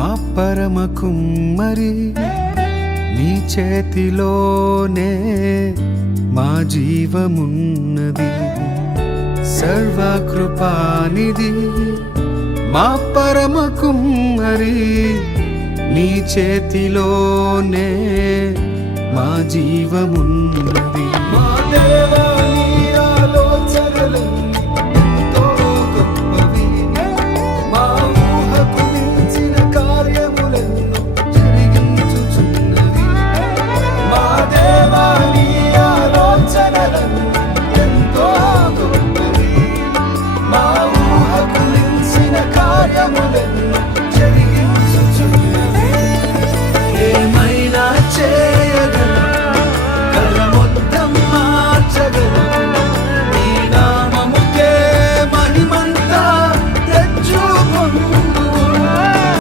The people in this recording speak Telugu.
మా పరమ కుమ్మరి నీ చేతిలోనే మా జీవమున్నది. సర్వకృపానిధి మా పరమ కుమ్మరి నీ చేతిలోనే మా జీవమున్నది. మా దేవా